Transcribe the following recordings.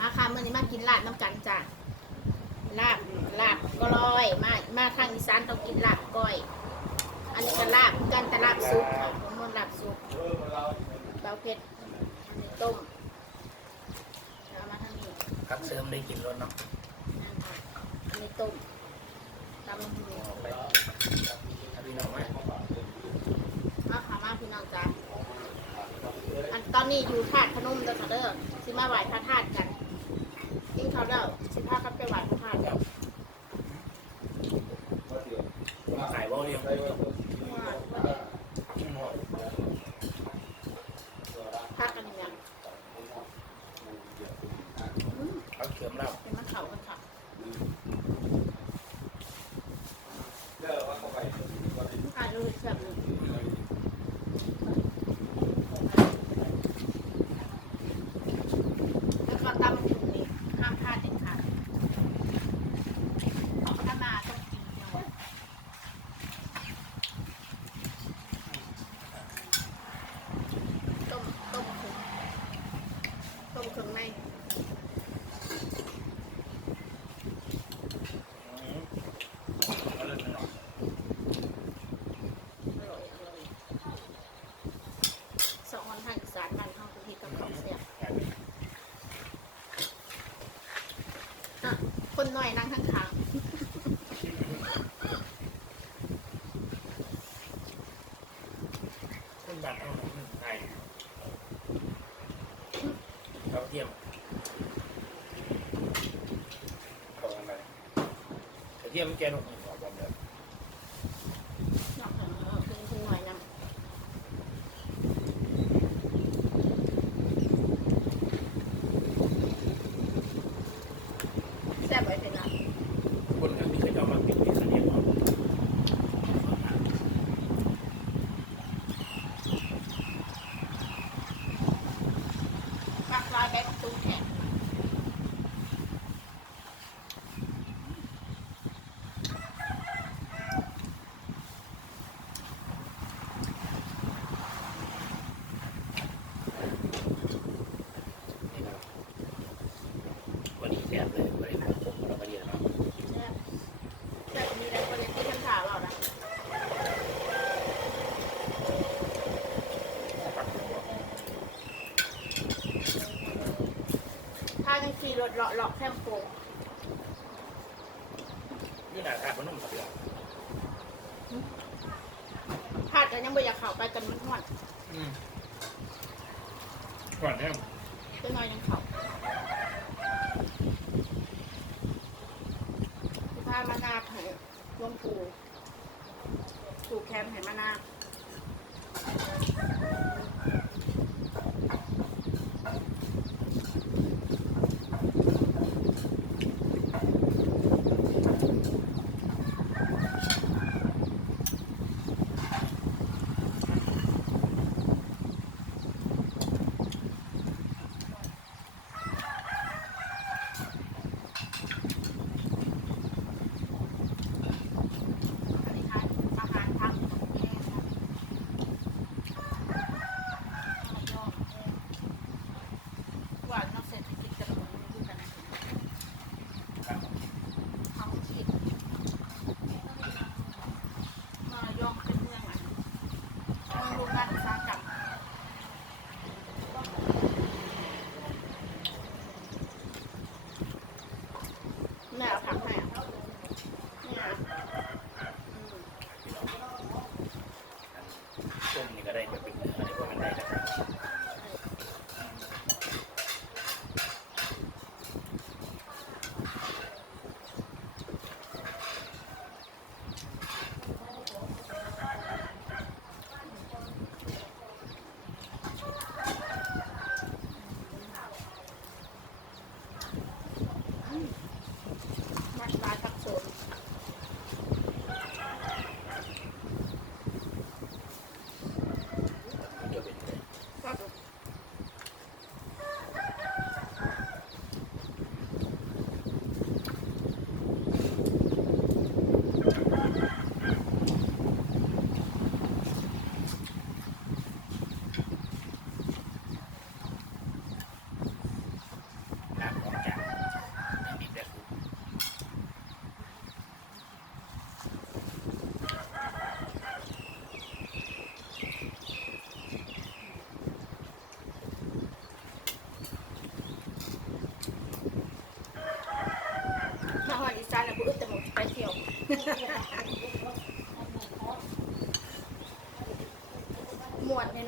มาค่ะมื่อนี้มากินลาบน้ำกันจ้ะลาบลาบก็ลอยมามาทางอีสานต้องกินลาบก้อย อันนี้ก็ลาบกันแต่ลาบซุปค่ะผมมันลาบซุปเบาเผ็ดอันนี้ต้มแล้วเอามาทางนี้พักเสริมได้กินรถเนาะนั่นค่ะอันนี้ต้มตำมะฮุออกไปถ้าพี่น้องไหมมาค่ะมาพี่น้องจ้ะอันตอนนี้อยู่ธาตุพนมเด้อค่ะเด้อสิมาไหว้พระธาตุกัน กินข้าแล้วสิพากันไปไหว้พระธาตุกันมาขายบ่เดียว พักกันยังอืม พักเสริมเรา เป็นมะเขากันค่ะอ่าดูเสียบเลยแล้วก็ตำถึงนี้ห้ามพลาดเด็ดขาดถ้ามาต้องกินเดียวต้มต้มถึง ต้มถึงในเอาเลยเนาะอร่อยอร่อยสองคนทางอีสานบ้านเขาคือที่กำลังเสียบอะคนหน่อยนั่งข้างขึ้นบัตรเอาหนึ่งไทย เราเทียมของอะไรกระเทียมแกนหกหนึ่งของผมเลยๆนอกจากนั้นก็คือคนหน่อยนำแซ่บไว้เป็นไรคนนั้นที่เคยเอามาปิดที่กระเทียมเอา ปักลายแบบตุ้งแข็ง นี่ครับวันนี้แซ่บเลยวันนี้ผมผมเราก็ดีเนาะ แซ่บแซ่บมีอะไรคนอย่างที่ท่านถามเรานะ ปักหัว ถ้ายัง ขี่รถเลาะเลาะแคมโปงนี่นาคาพนมกับเราพลาดกันยังไม่อยากเข้าไปกันมันห่อนอืมก่อนเนี่ยเจ้าน้อยยังเข้าพามานาให้หลวงปู่ปู่แคมป์ให้มานาอั Peraí.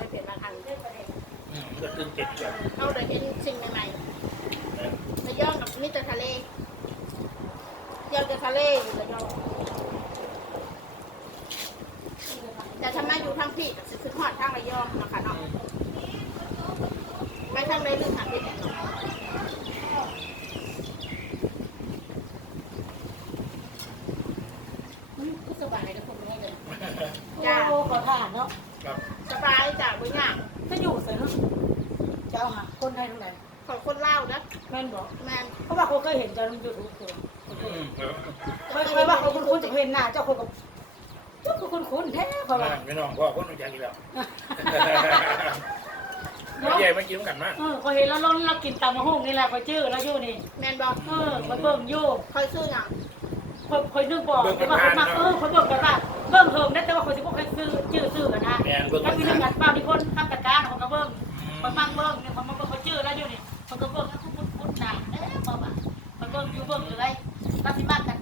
ตื่นเต้นจังเราได้เห็นสิ่งใหม่ๆระยองกับมิตรทะเลเที่ยวแต่ทะเลอยู่ระยองแต่ถ้ามาอยู่ทางพี่ก็สิคือทอดทางระยองนะคะเนาะไปทางใดลืมถามพี่แน่นอนก็สบายนะผมไม่เลยจ้า โอ้ขอทานเนาะครับ สบายจ้าบุญยากก็อยู่เสร็จเนาะเจ้าหาคนไทยทั้งไหนขอคนเล่าวนะแม่นบอกแมนเพราะว่าเขาเคยเห็นเจ้าในยูทูบตัวอืมเออเคยเคยว่าเขาคุ้นๆจะเห็นหน้าเจ้าคนกับเจ้าคนคุ้นๆแท้เพราะว่าไม่น้องพ่อคนรู้จักอีกแล้วไม่ใหญ่ไม่กินกันมากเออพอเห็นแล้วเราเรากินตำมะฮุ่งนี่แหละพอชื่อแล้วอยู่นี่แมนบอกเออคอยเบิ่งอยู่คอยซื้อหยัง คอยคอยนึกบอกแต่ว่าคนมาเออคอยเบิ่งกันว่าเบิ่งเพิ่มนะแต่ว่าคอยสิบ่เคยซื้อชื่อซื้อกันนะแมนเบิ่งถ้ากันมีเรื่องการป้าที่คนทำจัดการของกระเบื้องคนมั่งเบิ้งเนี่ยคนมาเบิ้งเขาชื่อแล้วอยู่นี่คนกระเบื้องแล้วคุณคุณคุณนายเอ๊ะบอกว่าคนเบิ้งอยู่เบิ้งอยู่ไรรัสิบ้านกัน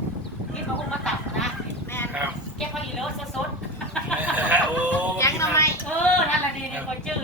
นี่เขาคงมาตัดนะแมนครับแกพอดีแล้วสดโอ้ยังทำไมๆเออนั่นแหละนี่เนี่ยคนชื่อ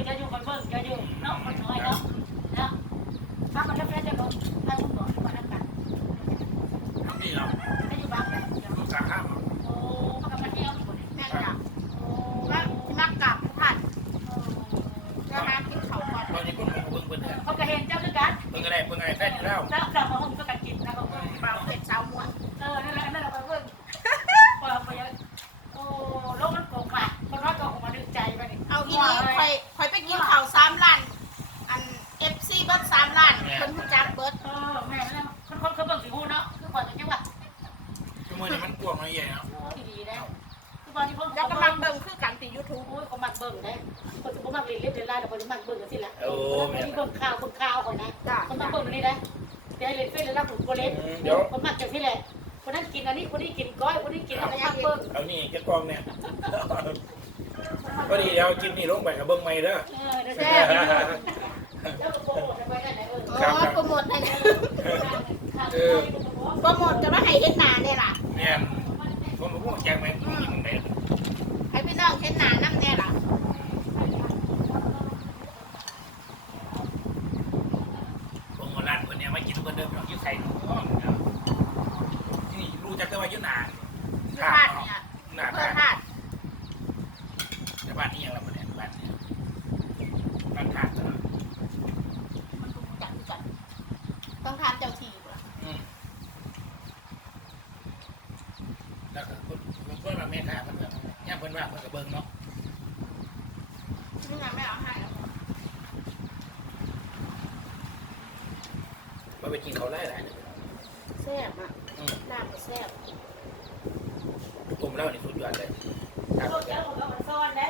คนที่มักเบิ่งกันสิละโอ้คนแม่ที่เบิ่งข่าวเบิ่งข่าวก่อนนะจ้าคนมักเบิ่งนี่นะเดี๋ยวเรียนเฟซเรียนรับหนุนโกเล็กคนมักจังสิแหละคนนั้นกินอันนี้คนนี้กินก้อยคนนี้กินอะไรมักเบิ่งเอานี่แกกองเนี่ยพอดีเดี๋ยวจิ้มนี่ลงไปกับเบิ่งใหม่เด้อ เออเดี๋ยวแซ่บแล้วก็โปรโมทไปกันไหนเอออ๋อโปรโมทให้นะโปรโมทจะมาให้เห็นหนาเนี่ยล่ะเนี่ยผมบอกว่าแจกไหมกินไหนให้พี่น้องเห็นหนาน้ำเนี่ยล่ะ ผมร้านคน เดิมอยู่ใส่นี่รู้จักแต่ว่ายู่นานที่บ้านเนี่ยนาเพื่อธาตุแต่บ้านนี้ยังละมันเนี่ยบ้านเนี่ยบ้านทานเนาะมันรู้จักกันต้องทานเจ้าทีก่อนอืมแล้วก็คนคนเราแม่ค้าเพิ่นก็ย่างเพิ่นว่าเพิ่นก็เบิ่งเนาะ นี่ไงไม่เอาให้แล้ว มาไป กินเขาได้หลายเนี่ยแซ่บอะอืมน้ำก็แซ่บต้มแล้วนี่สุดยอดเลยครับพวกเจ้าของเรามันซ่อนได้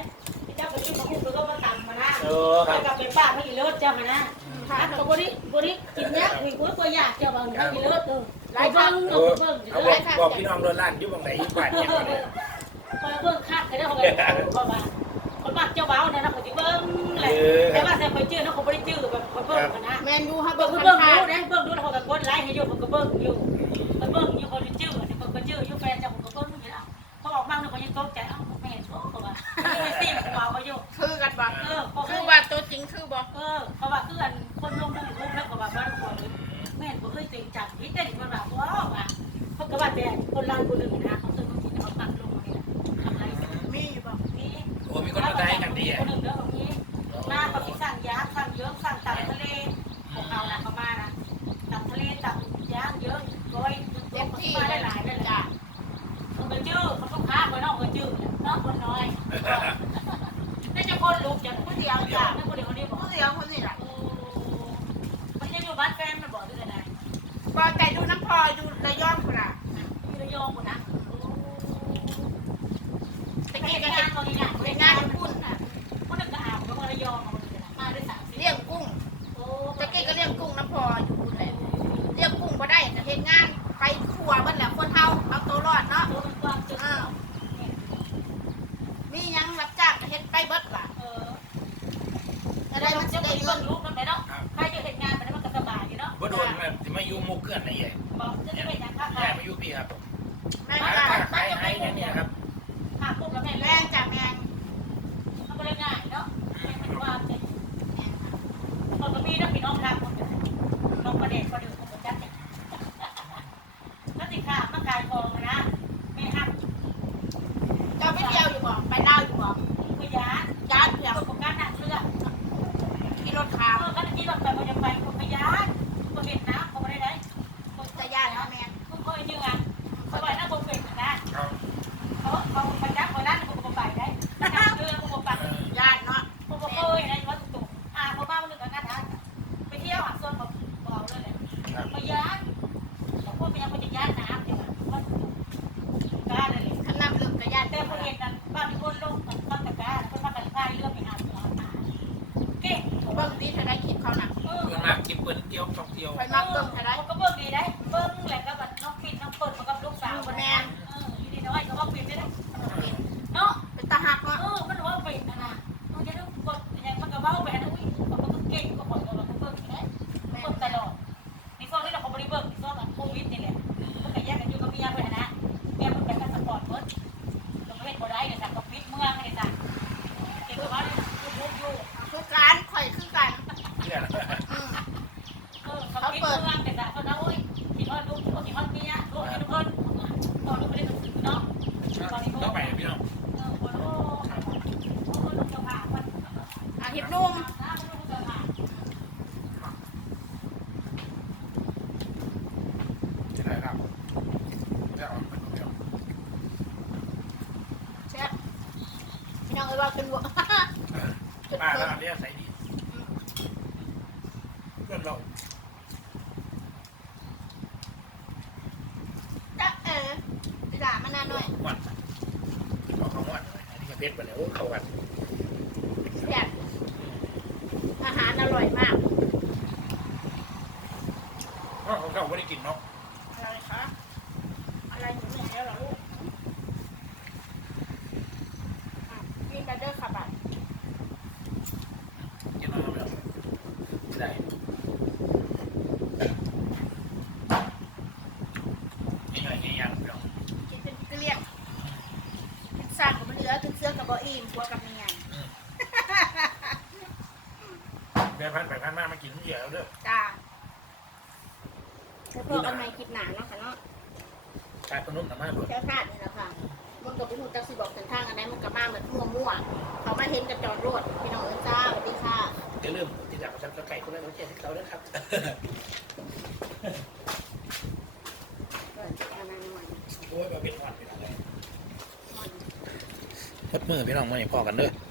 เจ้าก็ยิ่งมาพูดแล้วก็มาตำมานะเออคไปรับกับเป็นป้าเขาอีเลิศเจ้ามานะทาอันนก็บริบริกินเนี้ยมีกุ้ยก็อยากเจ้าบางเขาอีเลิศเออไล่เบิ้งเอเอาอเบิ้งเอาบอกบอกพี่น้องโดนล้านอยู่บางไหนอยู่บ้านเนี่ยเขาเนี่ยพอเบิ้งคาดกันได้เขาก็เขามาคน มากเจ้าเบ้าเนี่ยนะเขาจะเบิ้งแหละแต่ว่าแต่คนจื้อนะเขาไม่ได้จื้อแบบคนเบิ้งกันนะแมนยูฮับเบิ้เบิ้งงเบิ้งทาดูนนะเบิ้งดูแล้วเขาก็กดไลค์ให้อยู่เขาก็เบิ้งอยู่เขาเบิ้งอยู่คนจื้อเนี่ยคนก็จื้ออยู่แฟนเจ้าเขาก็เบิ้งอยู่แล้วเขาออกบ้างเนี่ยเขายังตกใจเอ้าไม่เห็นโอ้เขาว่าไม่ซีเขาเบาเขาอยู่คือกันบ่เออเขาคือว่าตัวจริงคือบ่เออเขาว่าคืออันคนลงทุนรูปแล้วก็ว่าบ้านคนแม่นบ่เคยจริงจังนี่แต่นี่มันว่าว้าวอะเขาก็ว่าแต่คนลาวคนหนึ่งนะเขาซื้อมากินเขาปักลงนี่ทำไร มีอยู่บ่ นี่ โอ้มีคนมาได้กันดีอะคนหนึ่งเด้อตรงนี้มาเขาสิสั่งยาสั่งเยอะสั่งตับทะเลของเขานะเขามานะตับทะเลตับยางเยอะก้อยเต็มที่มาเลได้ยหลายได้หลาจ้ะยเขาก็จื้อเขาต้องค้าคนนอกก็จื้อเนาะคนน้อยนี่จะคนลุกจังผู้เดียวจ้ะไม่คนเดียวคนนี้บอกผู้เดียวคนนี้ล่ะมันยังอยู่บ้านแฟนมันบอกด้วยนะบ่แต่ดูน้ำพลอยดูระยอง ต้องไปพี่น้องอาทิตย์นุ่มจะได้ครับได้ออกไปเดียวเชฟพี่น้องเอ้ยว่าเป็นบ่ป้าแล้วอันนี้ใส่ดีเพื่อนเรา เพชรไปแล้วโอ้เขากันแซ่บอาหารอร่อยมากเพราะเขาเขาไม่ได้กินเนาะอะไรคะ อะไรอยู่ในแล้วเหรอลูกอะมีบัตเตอร์ค่ะบัตร กินมาแล้วได้ยังไงยังยังเนาะ กินเป็นเกลี้ยงพิซซ่ากับมันเหลือ ทุกเสื้อกับบออิ่มพัวกับเมียแม่พันไปพันมามากินเยอะแล้วเด้อจ้าแล้วพวกกันไม่คิดหนาเนาะค่ะเนาะกลายเป็นนุ่มหนามาด้วยแค่พลาดนี่แหละค่ะมันก็เป็นหูจักสิบอกเส้นทางอันไหนมันก็มาเหมือนมั่วมั่วๆเขามาเห็นกระจอดรถพี่น้องเอ้ยจ้าสวัสดีค่ะ อย่าลืมติดตามประจำกระไก่คนนั้นเขาแจ้งให้เขาด้วยครับ เปิดเอามาหน่อย โอ้ยมาเป็นหวัดเป็นอะไรมัน พดมือพี่น้องมาให้พ่อกันเด้อ